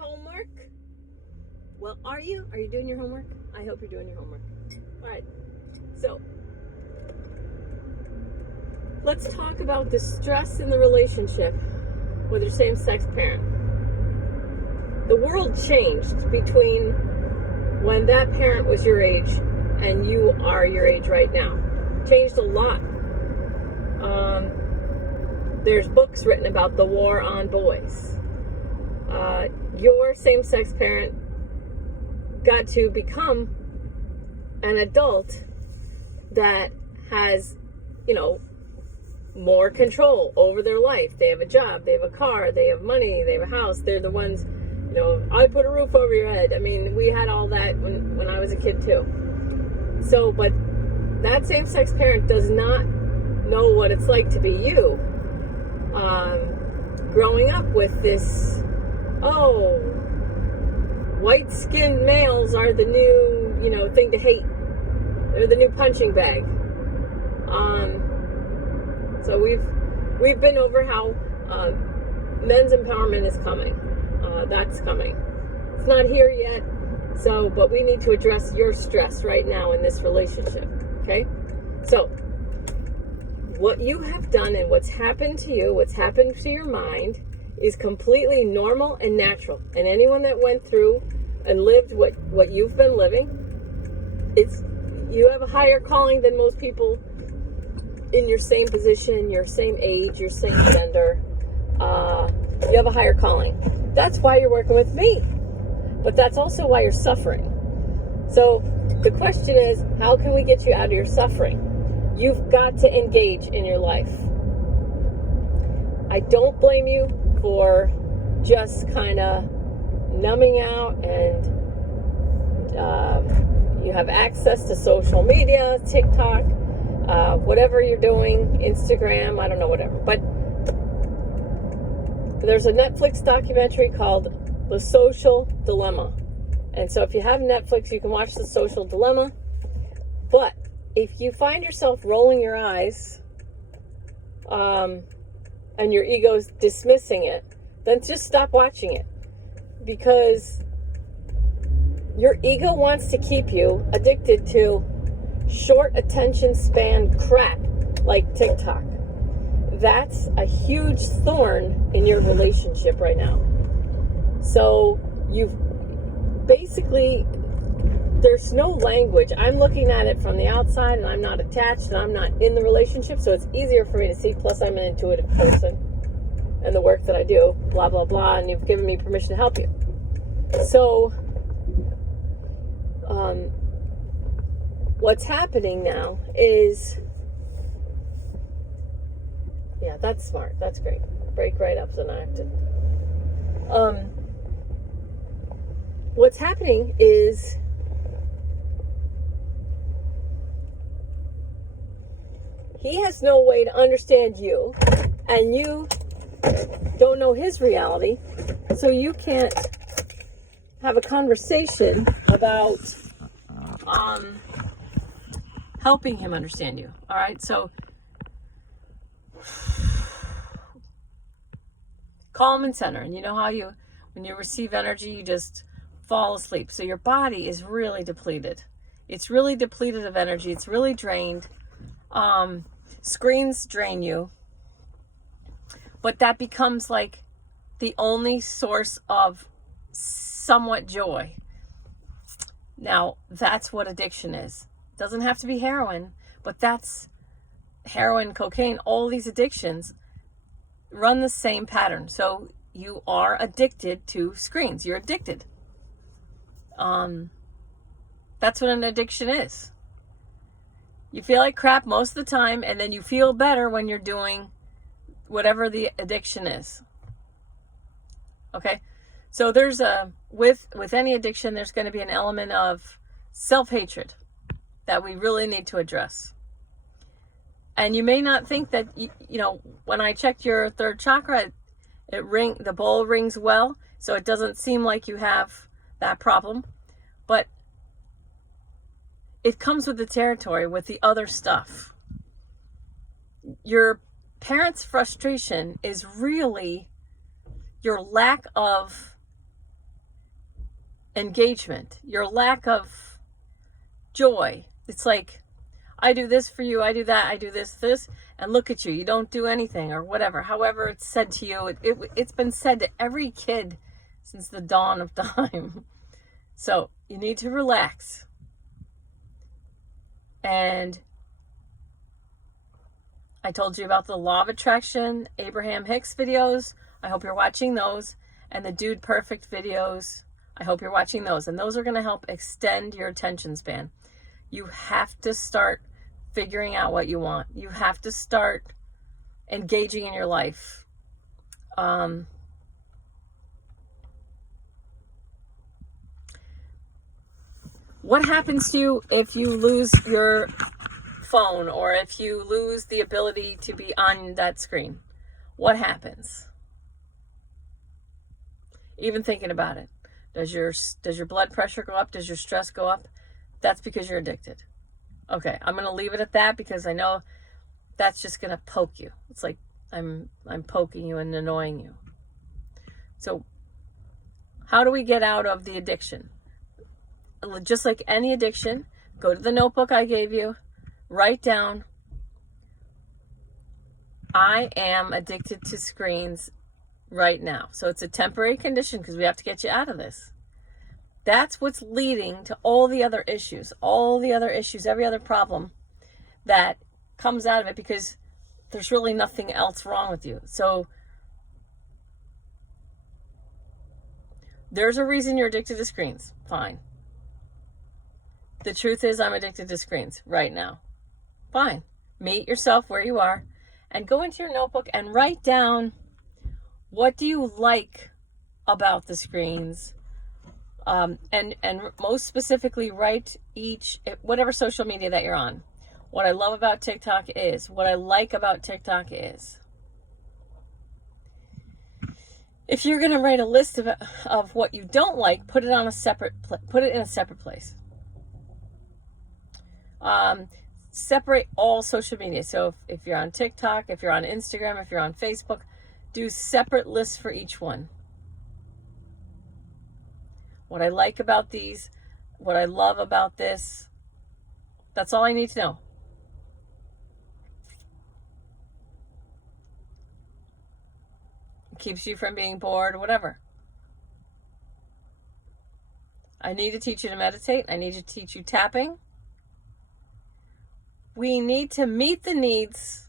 homework? Well, are you? Are you doing your homework? I hope you're doing your homework. All right. So, let's talk about the stress in the relationship with your same-sex parent. The world changed between when that parent was your age and you are your age right now. Changed a lot. There's books written about the war on boys. Your same-sex parent got to become an adult that has, more control over their life. They have a job, they have a car, they have money, they have a house. They're the ones, I put a roof over your head. I mean, we had all that when I was a kid too. So, but that same-sex parent does not know what it's like to be you. Growing up with this, white-skinned males are the new, thing to hate. They're the new punching bag. So we've been over how men's empowerment is coming. That's coming. It's not here yet. But we need to address your stress right now in this relationship. Okay? So, what you have done and what's happened to you, what's happened to your mind, is completely normal and natural. And anyone that went through and lived what you've been living, you have a higher calling than most people in your same position, your same age, your same gender. You have a higher calling. That's why you're working with me. But that's also why you're suffering. So the question is, how can we get you out of your suffering? You've got to engage in your life. I don't blame you for just kind of numbing out, and you have access to social media, TikTok, whatever you're doing, Instagram, I don't know, whatever. But there's a Netflix documentary called The Social Dilemma. And so if you have Netflix, you can watch The Social Dilemma. But if you find yourself rolling your eyes and your ego's dismissing it, then just stop watching it. Because your ego wants to keep you addicted to short attention span crap like TikTok. That's a huge thorn in your relationship right now. So you've basically, there's no language. I'm looking at it from the outside, and I'm not attached, and I'm not in the relationship, so it's easier for me to see. Plus, I'm an intuitive person, and the work that I do, blah, blah, blah, and you've given me permission to help you. So, what's happening now is, yeah, that's smart. That's great. Break right up, so now I have to. What's happening is he has no way to understand you, and you don't know his reality, so you can't have a conversation about helping him understand you. All right, so calm and center. And you know how when you receive energy, you just fall asleep. So your body is really depleted. It's really depleted of energy. It's really drained. Screens drain you. But that becomes like the only source of somewhat joy. Now, that's what addiction is. It doesn't have to be heroin, but that's heroin, cocaine, all these addictions run the same pattern. So you are addicted to screens. You're addicted. That's what an addiction is. You feel like crap most of the time, and then you feel better when you're doing whatever the addiction is. Okay? So there's with any addiction, there's going to be an element of self-hatred that we really need to address. And you may not think that, when I checked your third chakra, the bowl rings well, so it doesn't seem like you have that problem. But it comes with the territory, with the other stuff. Your parents' frustration is really your lack of engagement, your lack of joy. It's like, I do this for you, I do that, I do this, and look at you, you don't do anything, or whatever. However it's said to you, it's been said to every kid since the dawn of time. So you need to relax. And I told you about the Law of Attraction, Abraham Hicks videos. I hope you're watching those. And the Dude Perfect videos. I hope you're watching those. And those are going to help extend your attention span. You have to start figuring out what you want. You have to start engaging in your life. What happens to you if you lose your phone, or if you lose the ability to be on that screen? What happens? Even thinking about it. Does your blood pressure go up? Does your stress go up? That's because you're addicted. Okay, I'm going to leave it at that, because I know that's just going to poke you. It's like I'm poking you and annoying you. So how do we get out of the addiction? Just like any addiction, go to the notebook I gave you, write down, I am addicted to screens right now. So it's a temporary condition, because we have to get you out of this. That's what's leading to all the other issues, every other problem that comes out of it, because there's really nothing else wrong with you. So there's a reason you're addicted to screens. Fine. The truth is, I'm addicted to screens right now. Fine. Meet yourself where you are and go into your notebook and write down, what do you like about the screens? And most specifically, write whatever social media that you're on. What I love about TikTok is, what I like about TikTok is. If you're going to write a list of what you don't like, put it in a separate place. Separate all social media. So if you're on TikTok, if you're on Instagram, if you're on Facebook, do separate lists for each one. What I like about these, what I love about this, that's all I need to know. It keeps you from being bored, whatever. I need to teach you to meditate. I need to teach you tapping. We need to meet the needs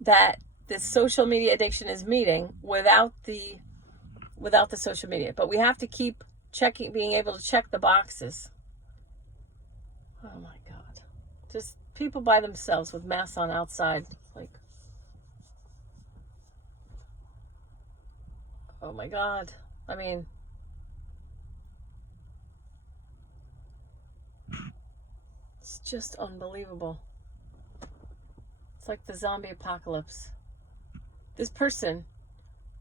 that this social media addiction is meeting without the social media. But we have to keep being able to check the boxes. Oh my God. Just people by themselves with masks on outside. Like, oh my God. I mean, it's just unbelievable. It's like the zombie apocalypse. This person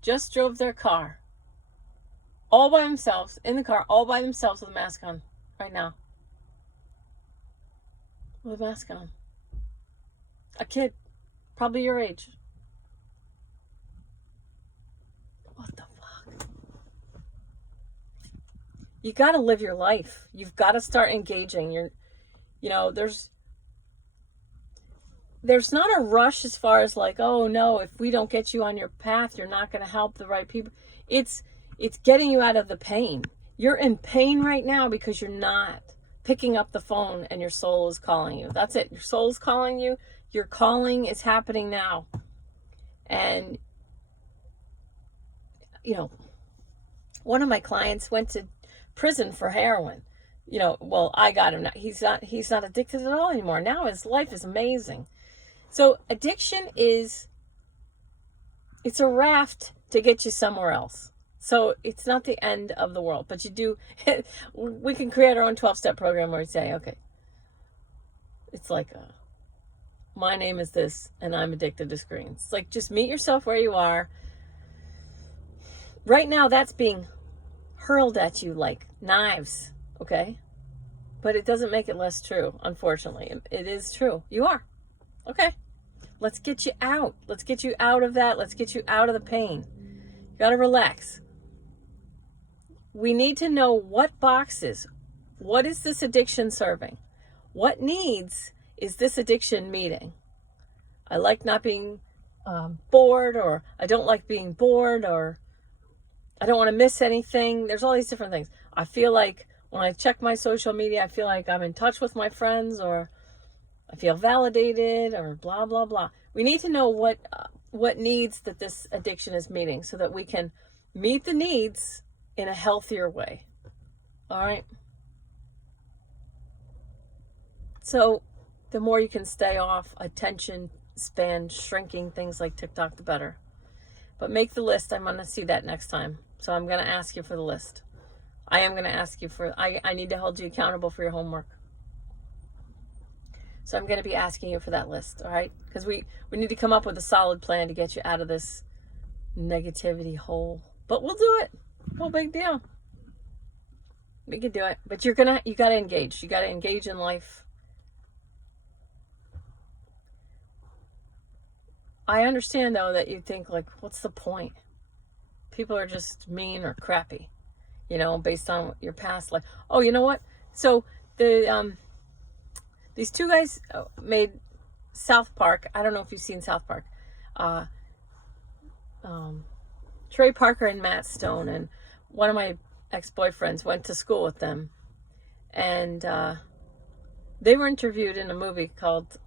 just drove their car all by themselves, in the car, all by themselves with a mask on right now. With a mask on. A kid, probably your age. What the fuck? You got to live your life. You've got to start engaging. There's not a rush as far as like, oh no, if we don't get you on your path, you're not going to help the right people. It's getting you out of the pain. You're in pain right now because you're not picking up the phone and your soul is calling you. That's it. Your soul's calling you. Your calling is happening now. And, one of my clients went to prison for heroin. I got him now. He's not addicted at all anymore. Now his life is amazing. So addiction it's a raft to get you somewhere else. So it's not the end of the world, but we can create our own 12-step program where we say, okay, it's like, my name is this and I'm addicted to screens. It's like, just meet yourself where you are. Right now, that's being hurled at you like knives, okay? But it doesn't make it less true, unfortunately. It is true. You are. Okay. Let's get you out. Let's get you out of that. Let's get you out of the pain. You got to relax. we need to know what boxes, what is this addiction serving? What needs is this addiction meeting? I like not being bored, or I don't like being bored, or I don't want to miss anything. There's all these different things. I feel like when I check my social media, I feel like I'm in touch with my friends, or I feel validated, or blah, blah, blah. We need to know what needs that this addiction is meeting so that we can meet the needs in a healthier way. All right? So the more you can stay off attention span shrinking things like TikTok, the better. But make the list. I'm going to see that next time. So I'm going to ask you for the list. I am going to ask you for, I need to hold you accountable for your homework. So I'm going to be asking you for that list, all right? Because we need to come up with a solid plan to get you out of this negativity hole. But we'll do it. No big deal. We can do it. But you got to engage. You got to engage in life. I understand, though, that you think, like, what's the point? People are just mean or crappy, based on your past life. Oh, you know what? So these two guys made South Park. I don't know if you've seen South Park. Trey Parker and Matt Stone, and one of my ex-boyfriends went to school with them, and they were interviewed in a movie called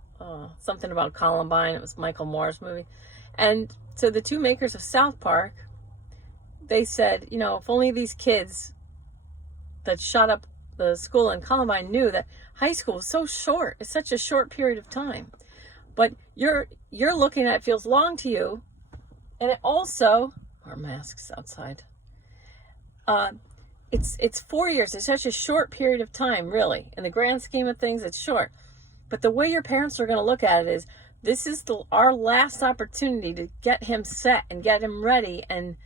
something about Columbine. It was Michael Moore's movie. And so the two makers of South Park, they said, if only these kids that shot up the school in Columbine knew that high school was so short. It's such a short period of time. But you're looking at it feels long to you. And it also, our masks outside. It's 4 years. It's such a short period of time, really. In the grand scheme of things, it's short. But the way your parents are going to look at it is, this is our last opportunity to get him set and get him ready and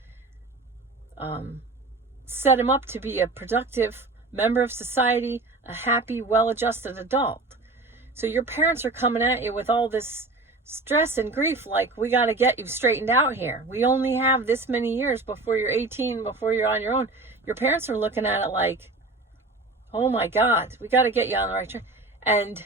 set him up to be a productive member of society, a happy, well-adjusted adult. So your parents are coming at you with all this stress and grief, like, we got to get you straightened out here. We only have this many years before you're 18, before you're on your own. Your parents are looking at it like, oh my God, we got to get you on the right track. And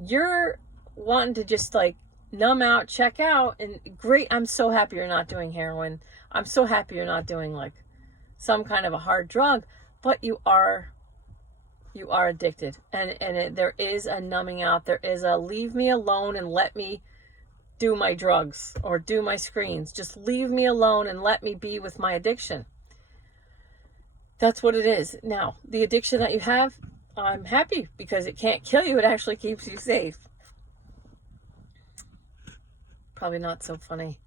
you're wanting to just like numb out, check out, and great, I'm so happy you're not doing heroin. I'm so happy you're not doing like some kind of a hard drug, but you are addicted. And there is a numbing out. There is a leave me alone and let me do my drugs or do my screens. Just leave me alone and let me be with my addiction. That's what it is. Now, the addiction that you have, I'm happy because it can't kill you. It actually keeps you safe. Probably not so funny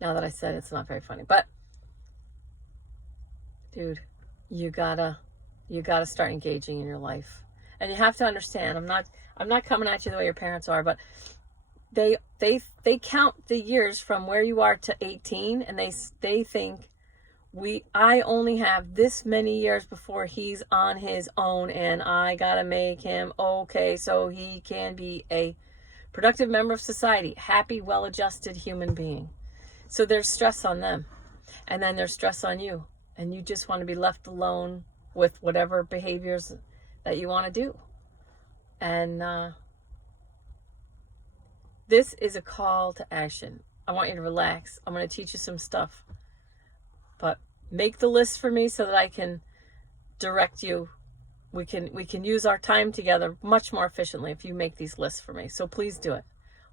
now that I said it's not very funny, but dude, you gotta start engaging in your life. And you have to understand, I'm not coming at you the way your parents are, but they count the years from where you are to 18, and they think I only have this many years before he's on his own, and I gotta make him okay so he can be a productive member of society, happy, well-adjusted human being. So there's stress on them, and then there's stress on you, and you just want to be left alone with whatever behaviors that you want to do. And this is a call to action. I want you to relax. I'm going to teach you some stuff. But make the list for me so that I can direct you. We can use our time together much more efficiently if you make these lists for me. So please do it.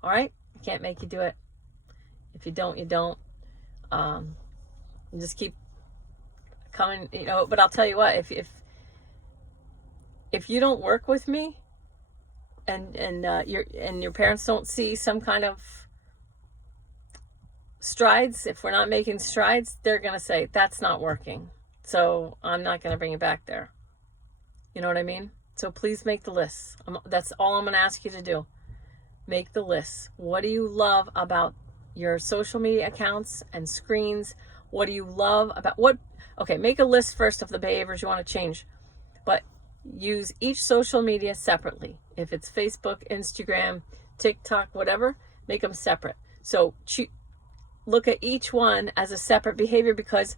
All right? I can't make you do it. If you don't, you don't. You just keep coming, but I'll tell you what, if you don't work with me and your parents don't see some kind of strides, if we're not making strides, they're going to say, that's not working. So I'm not going to bring you back there. You know what I mean? So please make the list. That's all I'm going to ask you to do. Make the list. What do you love about your social media accounts and screens? What do you love about okay, make a list first of the behaviors you want to change, but use each social media separately. If it's Facebook, Instagram, TikTok, whatever, make them separate. So look at each one as a separate behavior, because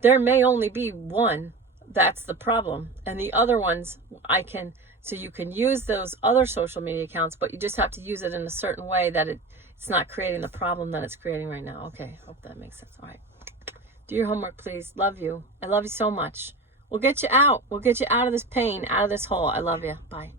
there may only be one that's the problem. And the other ones, so you can use those other social media accounts, but you just have to use it in a certain way that it's not creating the problem that it's creating right now. Okay, hope that makes sense. All right. Do your homework, please. Love you. I love you so much. We'll get you out. We'll get you out of this pain, out of this hole. I love you. Bye.